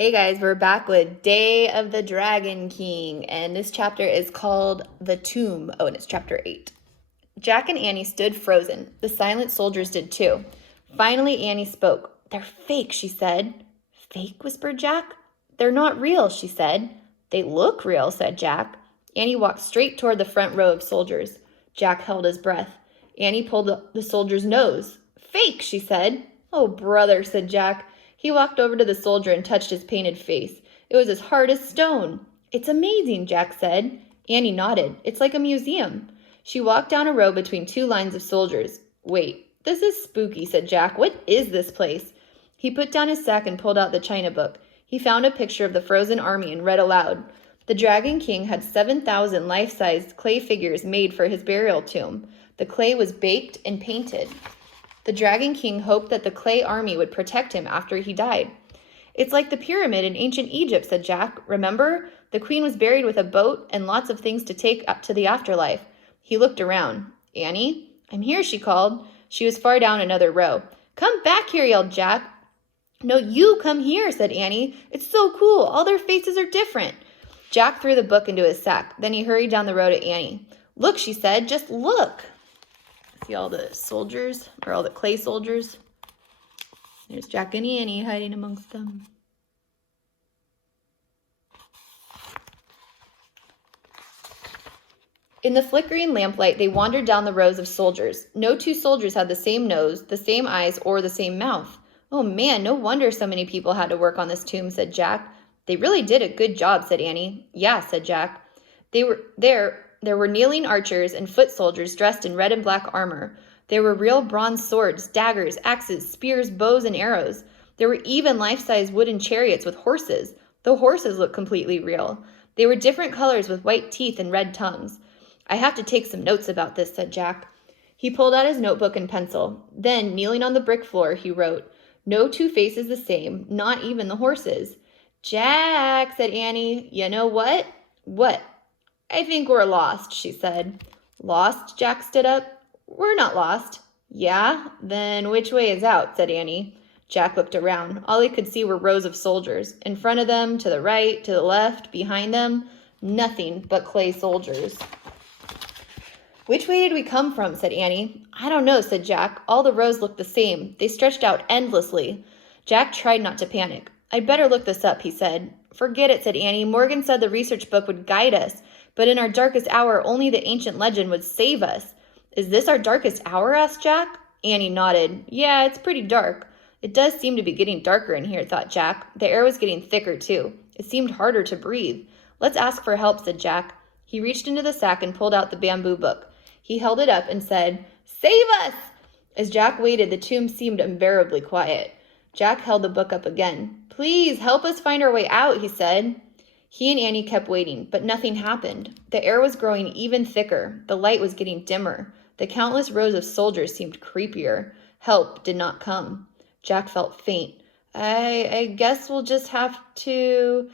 Hey guys, we're back with Day of the Dragon King, and this chapter is called The Tomb. Oh, and it's chapter 8. Jack and Annie stood frozen. The silent soldiers did too. Finally, Annie spoke. "They're fake," she said. "Fake?" whispered Jack. "They're not real," she said. "They look real," said Jack. Annie walked straight toward the front row of soldiers. Jack held his breath. Annie pulled the soldier's nose. "Fake," she said. "Oh, brother," said Jack. He walked over to the soldier and touched his painted face. It was as hard as stone. "It's amazing," Jack said. Annie nodded. "It's like a museum." She walked down a row between two lines of soldiers. "Wait, this is spooky," said Jack. "What is this place?" He put down his sack and pulled out the china book. He found a picture of the frozen army and read aloud. The Dragon King had 7,000 life-sized clay figures made for his burial tomb. The clay was baked and painted. The Dragon King hoped that the clay army would protect him after he died. "It's like the pyramid in ancient Egypt," said Jack. "Remember? The queen was buried with a boat and lots of things to take up to the afterlife." He looked around. "Annie?" "I'm here," she called. She was far down another row. "Come back here," yelled Jack. "No, you come here," said Annie. "It's so cool. All their faces are different." Jack threw the book into his sack. Then he hurried down the row to Annie. "Look," she said. "Just look." See all the soldiers, or all the clay soldiers? There's Jack and Annie hiding amongst them. In the flickering lamplight, they wandered down the rows of soldiers. No two soldiers had the same nose, the same eyes, or the same mouth. "Oh man, no wonder so many people had to work on this tomb," said Jack. "They really did a good job," said Annie. "Yeah," said Jack. There were kneeling archers and foot soldiers dressed in red and black armor. There were real bronze swords, daggers, axes, spears, bows, and arrows. There were even life-size wooden chariots with horses. The horses looked completely real. They were different colors with white teeth and red tongues. "I have to take some notes about this," said Jack. He pulled out his notebook and pencil. Then, kneeling on the brick floor, he wrote, "No two faces the same, not even the horses." "Jack," said Annie, "you know what?" "What?" "I think we're lost," she said. "Lost?" Jack stood up. "We're not lost." "Yeah? Then which way is out?" said Annie. Jack looked around. All he could see were rows of soldiers. In front of them, to the right, to the left, behind them, nothing but clay soldiers. "Which way did we come from?" said Annie. "I don't know," said Jack. All the rows looked the same. They stretched out endlessly. Jack tried not to panic. "I'd better look this up," he said. "Forget it," said Annie. "Morgan said the research book would guide us. But in our darkest hour, only the ancient legend would save us." "Is this our darkest hour?" asked Jack. Annie nodded. "Yeah, it's pretty dark." "It does seem to be getting darker in here," thought Jack. The air was getting thicker, too. It seemed harder to breathe. "Let's ask for help," said Jack. He reached into the sack and pulled out the bamboo book. He held it up and said, "Save us!" As Jack waited, the tomb seemed unbearably quiet. Jack held the book up again. "Please help us find our way out," he said. He and Annie kept waiting, but nothing happened. The air was growing even thicker. The light was getting dimmer. The countless rows of soldiers seemed creepier. Help did not come. Jack felt faint. I guess we'll just have to...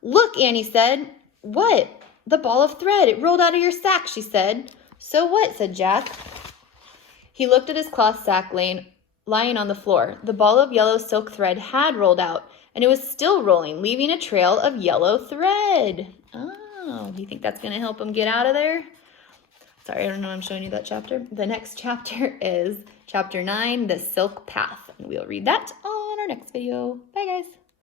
"Look," Annie said. "What?" "The ball of thread. It rolled out of your sack," she said. "So what?" said Jack. He looked at his cloth sack lying on the floor. The ball of yellow silk thread had rolled out, and it was still rolling, leaving a trail of yellow thread. Oh, you think that's going to help him get out of there? Sorry, I don't know I'm showing you that chapter. The next chapter is chapter 9, The Silk Path, and we'll read that on our next video. Bye, guys.